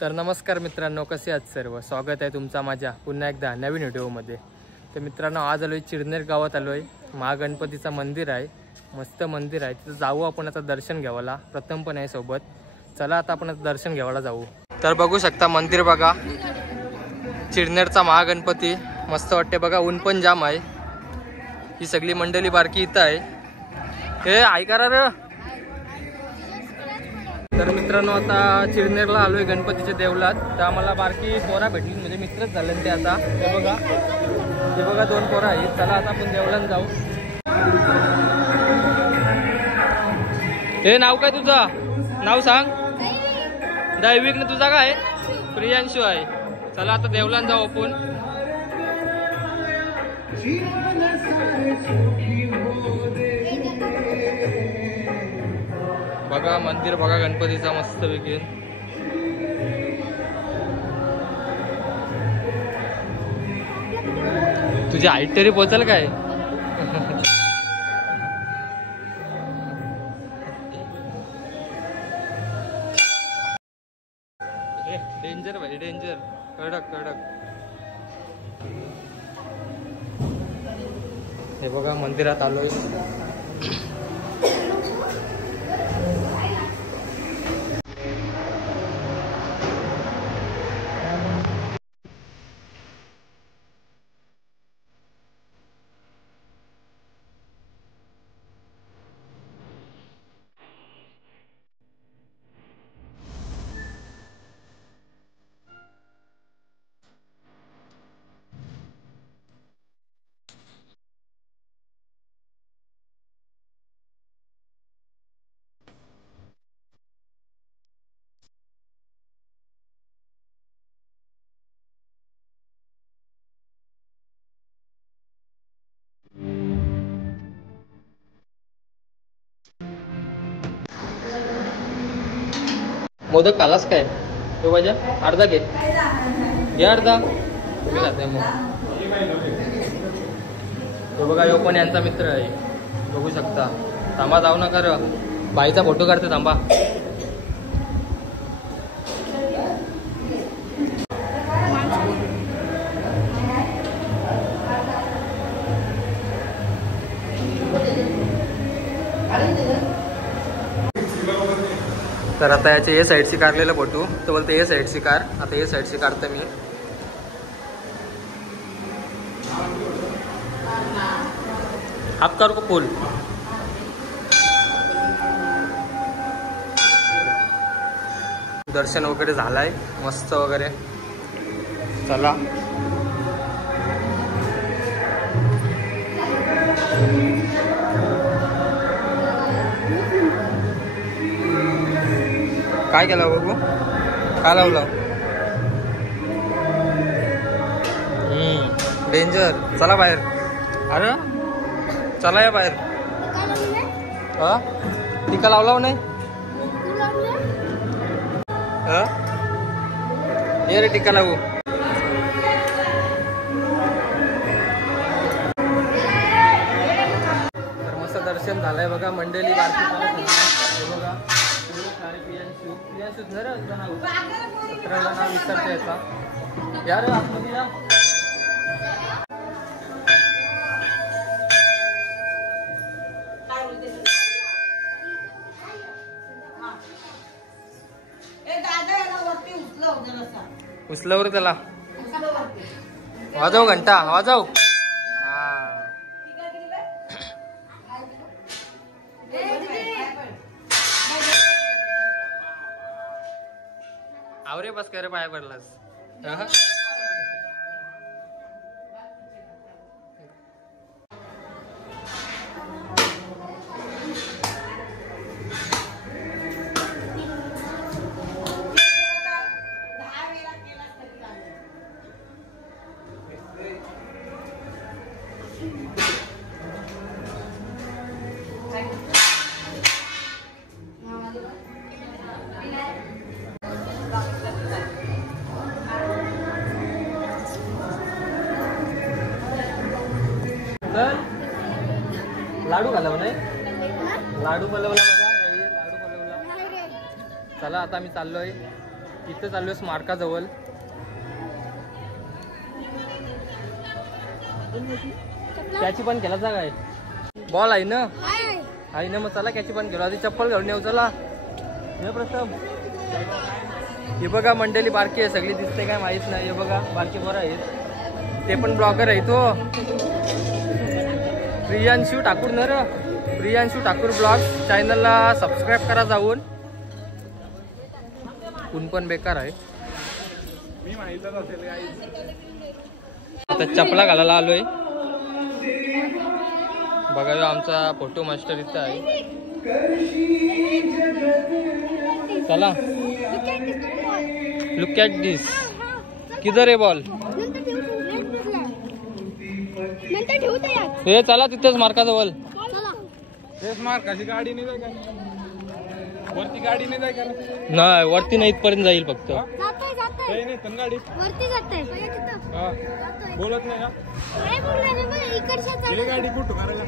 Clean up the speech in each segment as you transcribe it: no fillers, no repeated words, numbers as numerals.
तर नमस्कार मित्रांनो, कसे आहात सर्व. स्वागत आहे तुमचा माझ्या पुन्हा एकदा नवीन व्हिडिओमध्ये. तर मित्रांनो, आज आलो आहे चिरनेर गावात आलो आहे. महागणपतीचं मंदिर आहे, मस्त मंदिर आहे. तिथं जाऊ आपण आता दर्शन घ्यायला. प्रथम पण आहे सोबत. चला आता आपण आता दर्शन घ्यायला जाऊ. तर बघू शकता मंदिर बघा, चिरनेरचा महागणपती मस्त वाटते बघा. ऊन पण जाम आहे. ही सगळी मंडळी बारकी इथं आहे. हे ऐका रे. तर मित्रांनो, आता चिरनेरला आलोय गणपतीच्या देवळात. तर आम्हाला बारकी पोरा भेटली, म्हणजे मित्रच झाले ते. आता हे बघा 2 पोरा आहेत. चला आता आपण देवळात जाऊ. हे नाव काय तुझं? नाव सांग. दैविक ना तुझा काय? प्रियांशू आहे. चला आता देवळात जाऊ आपण. बघा मंदिर बघा गणपतीचा मस्त पैकी. तुझी हाईट तरी पोहोचल काय? डेंजर भाई डेंजर. कडक. हे बघा मंदिरात आलोय. मोदक खालास काय? तो माझ्या अर्धा घे अर्धा. तुम्ही खाते मग. तो बघा यो पण यांचा मित्र आहे, बघू शकता. थांबा जाऊ नका रे, बाईचा फोटो काढते. थांबा. तर आता याचे ए साईडची काढलेला फोटो, तर बोलते ए साईडची कार. आता ए साईडची काढतो मी. हाफ कार को फुल. दर्शन वगैरे झालाय मस्त वगैरे. चला काय केलं बघू, काय लावलं? डेंजर. चला बाहेर. अरे चला या बाहेर. टिका लावला नाही? ये रे टिका लावू. तर मस्त दर्शन झालंय बघा. मंडळी बारकी बघा. प्रियांशू घर नाव 17ला नाव विचारता याचा यार. आतमध्ये या. उचलवर त्याला वाजव, घंटा वाजव. आवरे बस करे पाया पडलास. लाडू खाला नाही लाडू बनवला बघा, लाडू बनवला. चला आता मी चाललोय, इथं चाललोय स्मारकाजवळ. त्याची पण केला जागा आहे, बॉल आहे ना, आहे ना. मग चला कॅची पण घेऊ, आधी चप्पल घालून येऊ. चला हे प्रथम. हे बघा मंडळी बारकी आहे सगळी, दिसते काय माहित नाही. हे बघा बारकी बरं आहेत, ते पण ब्लॉगर आहे. तो प्रियांशू ठाकूर न र, प्रियांशू ठाकूर ब्लॉग चॅनलला सबस्क्राईब करा जाऊन. ऊन पण बेकार आहे. आता चपला घालायला आलोय बघा. आमचा फोटो मास्टर इथं आहे. चला लुक ॲट दिस. किधर आहे बॉल? हे चला तिथेच मार्काजवळ. मार्काची गाडी नाही जाय का? वरती गाडी नाही जाय का? नाही वरती नाही, इथपर्यंत जाईल फक्त. नाही तन गाडी वरती जाते. बोलत नाही का? काय बोलणार रे बघ, इकडच्या हे गाडी कुठं करायला?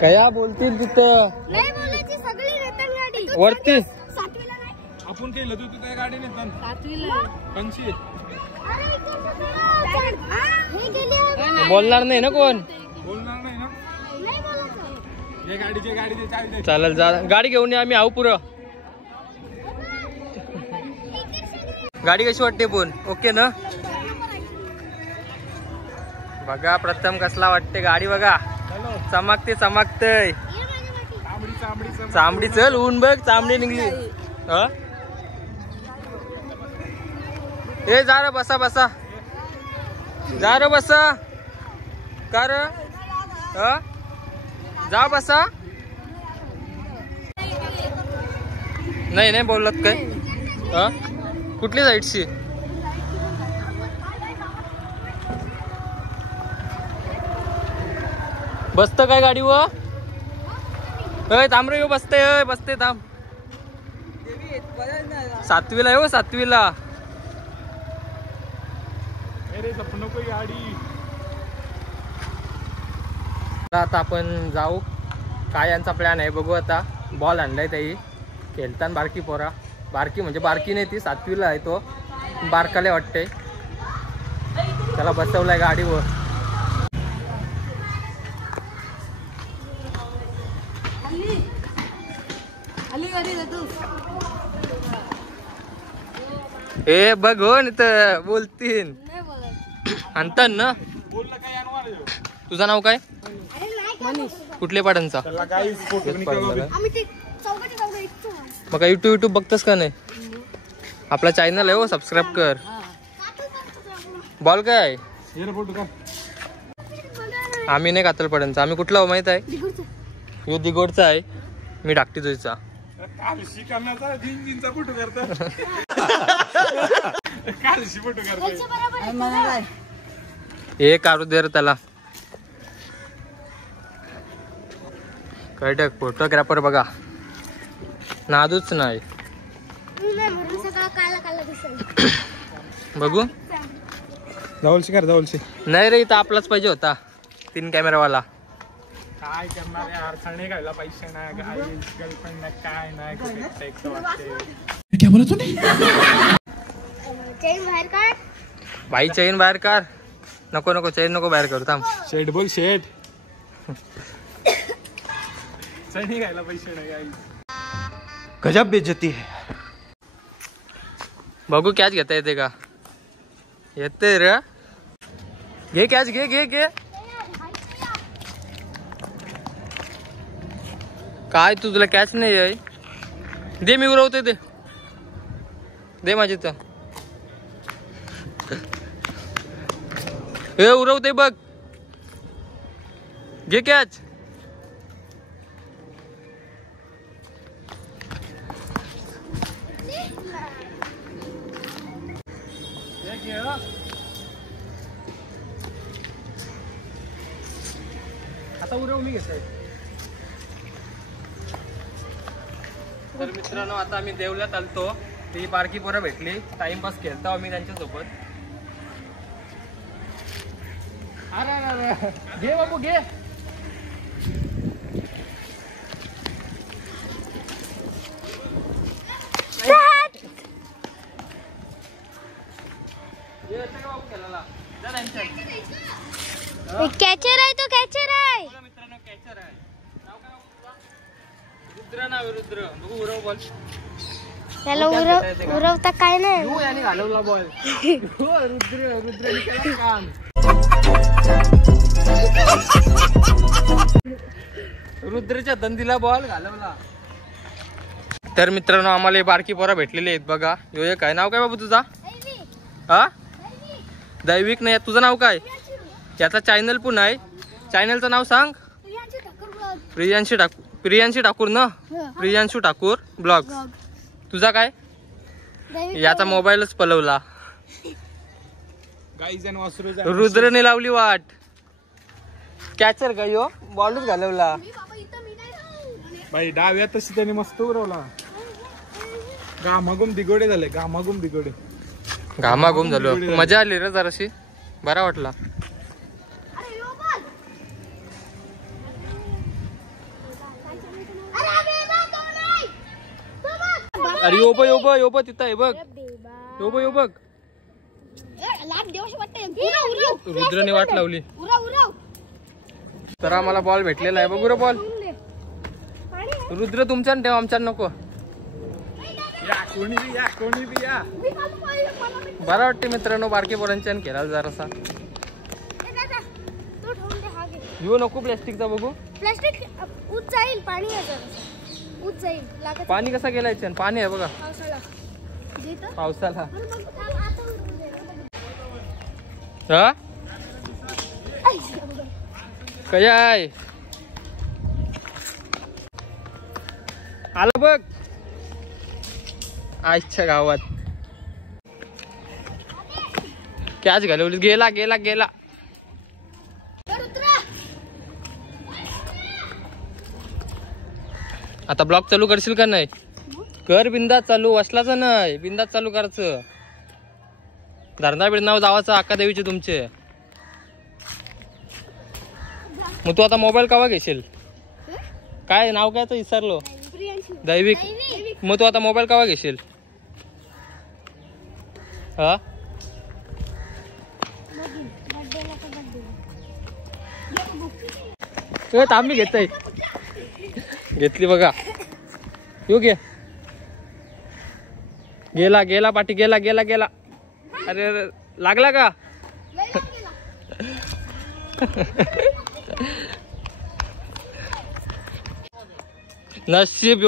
कया बोलतील तिथं नाही बोलायची, सगळी रेतन गाडी वरती. 7वीला नाही. आपण केलं तू त्या गाडी नाही तन 7वीला. पंची अरे हे गेली. बोलणार नाही ना कोण, बोलणार नाही ना. नाही बोलायचं. हे गाडीचे गाडीचे चालते. चालेल जा, गाडी घेऊन या, आम्ही आऊ पुरं. गाडी कशी वाटते पण ओके ना? बघा प्रथम कसला वाटते गाडी बघा, चमकते चमकते. चांबडी चल ऊन बघ, चांबडी निघली. ए जा रे बसा बसा, जा रे बसा. का रे जा बसा. नाही नाही बोलत काय. कुठली साईडची? बसत काय गाडी व? थांब रे, बसते बसते थांब. 7वीला आहे हो, 7वीला. अरे सपनो कोई गाडी. आता आपण जाऊ, काय यांचा प्लॅन आहे बघू. आता बॉल आणलाय ताई, खेळताना बारकी पोरा, बारकी म्हणजे बारकी नाही ती, 7वीला आहे तो, बारकाले वाटते. त्याला बसवलाय गाडीवर. ए बघ हो, नाही तर बोलतीन आणतात ना. बोललं काय आणणार? तुझं नाव काय? मनीष. कुठले पाड्यांचा? आम्ही ते चौघाच्या चौघा इथं. मग युट्यूब बघतस का नाही? आपला चॅनल आहे हो, सबस्क्राईब कर. बॉल काय आम्ही नाही कातल पड्यांचा, आम्ही कुठला हो माहित आहे? यो दिगोडचा आहे, मी डाकटी जोईचा. हे काढू दे रे त्याला. काय फोटोग्राफर बघा, नादूच नाही. बघू जवळशी कर, जवळशी. नाही रे, इथं आपलाच पाहिजे होता 3 कॅमेरावाला. काय करणार यार, खाणे खायला पैसे नाही, गर्लफ्रेंड नाही, काय नाही. क्या बोला तूने? चेन बाहेर काढ. भाई चैन बाहेर काढ. नको नको चैन नको बाहेर करू, थांब. शेट बोल शेट. चैनी खायला पैसे नाही काही. गजब बेइज्जती है. बघू कॅच घेता येते का? येते रे, घे कॅच, घे घे घे. काय तुला कॅच नाही आहे? दे, मी उरवते. दे दे माझी तर. हे उरवते बघ, घे कॅच. आता उरव, मी घेतोय. तर मित्रांनो, आता आम्ही देवल्यात आलतो. ती बारकी पोरं भेटली, टाइमपास खेळतो आम्ही त्यांच्यासोबत. अरे घे बाबू घे. रुद्र नाव रुद्र बघू उरव बॉल त्याला उरवता काय नाही याने घालवला बॉल रुद्र केला काम रुद्रच्या दंदीला बॉल घालवला. तर मित्रांनो आम्हाला बारकी पोरा भेटलेली आहेत बघा. यो एक आहे. नाव काय बाबू तुझा? हा दैविक नाही. तुझं नाव काय? याचा चॅनल पण आहे. चॅनलचं नाव सांग. प्रियांशी ठाकूर ना. प्रियांशू ठाकूर ब्लॉग. तुझा काय? याचा मोबाईलच पलवला. रुद्रने लावली वाट. कॅचर का यो बॉलच घालवला. भाई डाव्यात तशी त्याने मस्त उरवला. घामाघूम दिगोडे झाले. घामाघूम झालो. मजा आली रे जराशी. बरा वाटला. अरे यो बघ तिथं आहे बघ. यो बघ रुद्रने वाट लावली. तर आम्हाला बॉल भेटलेला आहे. बघू रे बॉल. रुद्र तुमच्या ठेव आमच्या नको. कोणी बी या. बरं वाटते मित्रांनो बारके पोरांच्या खेळायला जरासा. यो नको प्लॅस्टिकचा. बघू प्लास्टिक उच जाईल. पाणी उच जाईल. पाणी कसा गेलाय? पाणी आहे बघा पावसाला. हा काय आहे? आलं बघ आजच्या गावात. कॅच घालवली. गेला. आता ब्लॉग चालू करशील का नाही? कर बिंदास चालू. वसलाच नाही. बिंदास चालू करायचं. धरणा बिरणावर जावाचं अक्का देवीचे तुमचे. मग तू आता मोबाईल केव्हा घेशील? काय नाव काय तर विसरलो. दैविक. मग तू आता मोबाईल केव्हा घेशील? हा तांबी घेतय. घेतली बघा. येऊ घे. गेला पाठी. गेला. अरे लागला का? नशीब.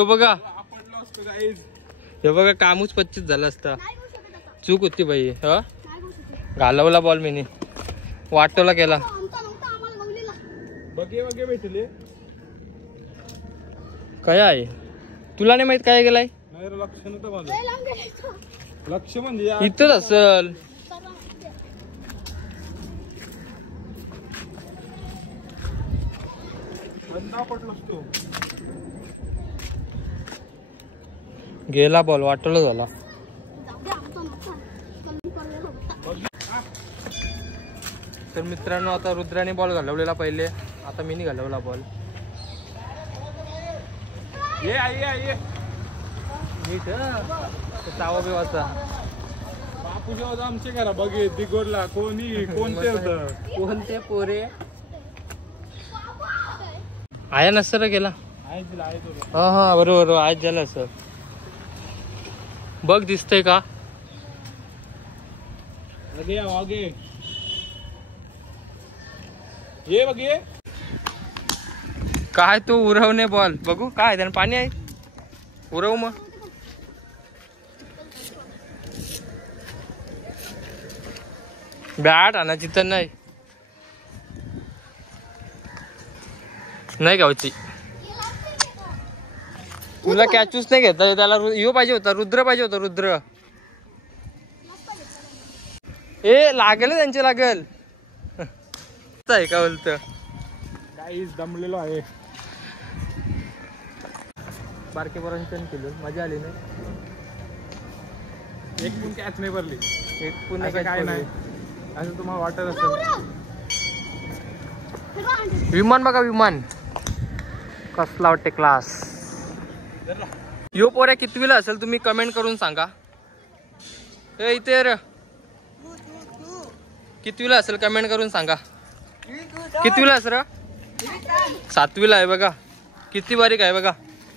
हे बघा कामच 25 झालं असता. चूक होती बाई. ह घालवला बॉल मीनी. वाटोला केला. बघे भेटले. काय आहे? तुला नाही माहित काय गेलाय? लक्ष नव्हतं माझं. लक्ष म्हणजे इथंच असल. गेला बॉल. वाटोला झाला. तर मित्रांनो आता रुद्राने बॉल घालवलेला पहिले. आता मीनी घालवला बॉल. ये नीट चावा बिवाचा. बापू जेव्हा आमचे घरा बघे दिगोरला कोणते होतं. कोणते पोरे आया नसतं गेला. हा बरोबर आज झालं असं. बघ दिसतंय का? आगे ये बघे. काय तो उरवणे बॉल. बघू काय त्यानं पाणी आहे. उरव मग. बॅट आणायची तर नाही गावची. तुला कॅचूच नाही घेता. त्याला यो पाहिजे होता. रुद्र पाहिजे होता. रुद्र लागेल त्यांचे लागेल. आहे का बोलत. काहीच दमलेलो आहे. बारके पोरांचं केलं. मजा आली नाही. एक पण कॅच नाही भरली. एक पुन्हा काय नाही असं तुम्हाला वाटत असेल. विमान बघा. विमान कसला वाटते क्लास. यो पोऱ्या कितवीला असेल तुम्ही कमेंट करून सांगा. इथे रे कितवीला असेल कमेंट करून सांगा. कितवीला असेल? 7वीला आहे बघा, किती बारीक आहे बघा.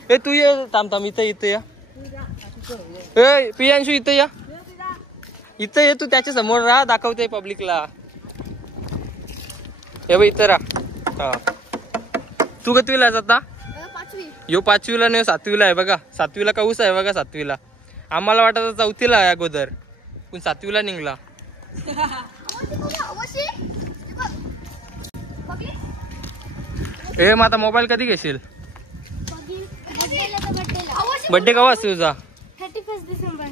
ए तू ये, थांब थांब, इथे या. ए पियांशू इथे या, इथे ये, तू त्याच्या समोर राहा, दाखवते पब्लिकला. हे बघ इथे राहा. हा तू कितवीला आहेस आता? 5वी. यो 5वीला नाही, 7वीला आहे बघा. 7वीला कौस आहे बघा. 7वीला आम्हाला वाटत 4थीला आहे अगोदर, पण 7वीला निघला. ए मग आता मोबाईल कधी घेशील? बर्थडे केव्हा असतो तुझा? 31 डिसेंबर.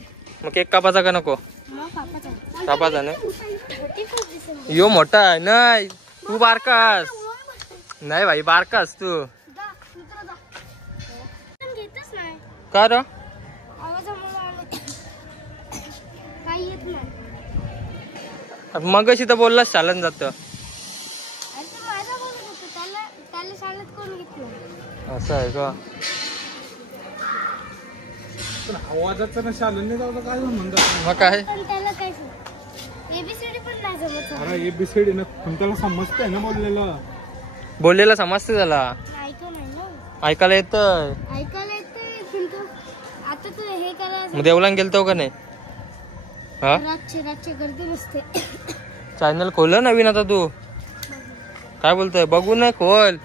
मग केक कापाचा का नको? मग पापाचा. कापाचा ना. 31 डिसेंबर. यो मोठा आहे. नाही तू बारकास. नाही भाई बारकास तू. जा, मित्र जा. घेतच नाही. का र? आवाजामुळे आलो. काही येत नाही. मग तर बोललास चालन जात. अरे ते माझा बोलत होतं, त्याला शाळेत कोण घेतलं? असं आहे का? पण आवाजाचं ना शालन जाऊ काय म्हणतात. मग काय? पण त्याला काय एबीसीडी पण नाही जमत. अरे एबीसीडी ना पण त्याला समजतंय ना बोललेलं. बोललेला समजते त्याला, ऐकलं नाही ना. ऐकायला येतं. ऐकायला येते पण आता तू हे करायचं. मग देवलान गेलतो का नाही? हा रातची गर्दी नसते. चॅनल खोल नवीन आता तू. काय बोलतोय? बघू ना खोल.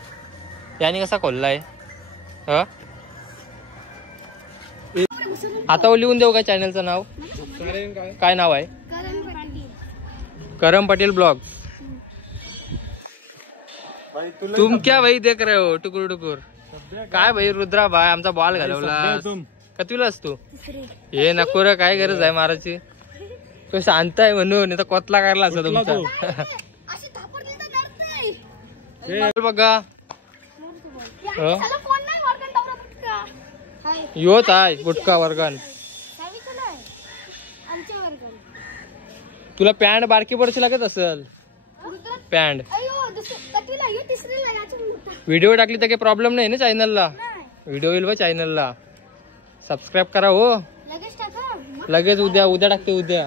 याने कसा खोललाय? हा आता लिहून देऊ का चॅनलचं नाव? काय नाव आहे? करम पटेल ब्लॉग. तुम क्या भाई देख रहे हो टुकुर टुकुर? काय भाई रुद्रा भाई आमचा बॉल घालवला. कतीला असतो? हे नको रे, काय गरज आहे मारायची? तो शांत आहे म्हणून, नाही तर कोतला काढला असता तुमचा. अशी थापडली तर नडतंय. बघा त्याला फोन नाही वर्गण टावरा गुटका. हाय. योच आहे गुटखा वर्गण. साविका नाही. आमच्या वर्गण. तुला पॅन्ट बारकी पडशी लागत असेल. पॅन्ट अयो कतीला यो तिसरीला याची मोठा. व्हिडिओ टाकली तर काही प्रॉब्लेम नाही ना चॅनलला? नाही. व्हिडिओ येईल बा चॅनलला. सबस्क्राईब करा हो. लगेच टाका. लगेच उद्या टाकते उद्या.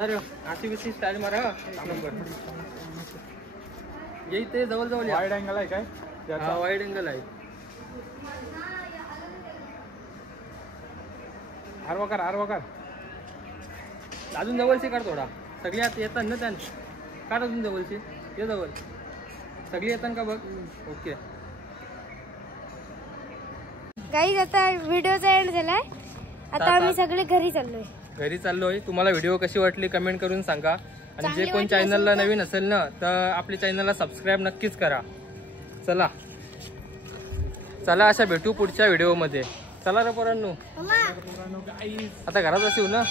अरे आरसीबीसी स्टाईल मारा. ये इथे जवळ जवळ वाईड अँगल आहे काय? वाईड अँगल आहे. आरवाकार अजून जवळची काढ थोडा. सगळी आता येतात ना त्यांनी. काढ अजून जवळची. ये जवळ. सगळी येतात का बघ. ओके. गाईज आता व्हिडिओचा एंड झालाय. आता आम्ही सगळे घरी चाललोय. घरी चाललोय. तुम्हाला व्हिडिओ कशी वाटली कमेंट करून सांगा. आणि चांगली जे कोण वाटली चॅनलला असेल तर- नवीन असेल ना तर आपल्या चॅनलला सबस्क्राईब नक्कीच करा. चला अशा भेटू पुढच्या व्हिडिओमध्ये. चला रे पोरांनो, आता घरात असेल ना.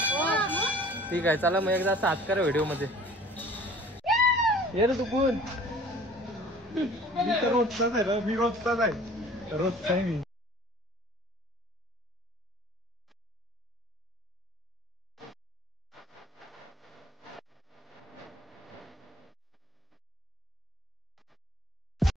ठीक आहे चला मग एकदा असं हात करा व्हिडिओमध्ये. ये रे तू कोण? मी तर रोजचाच आहे ना. मी रोजचाच आहे. रोजचा आहे मी.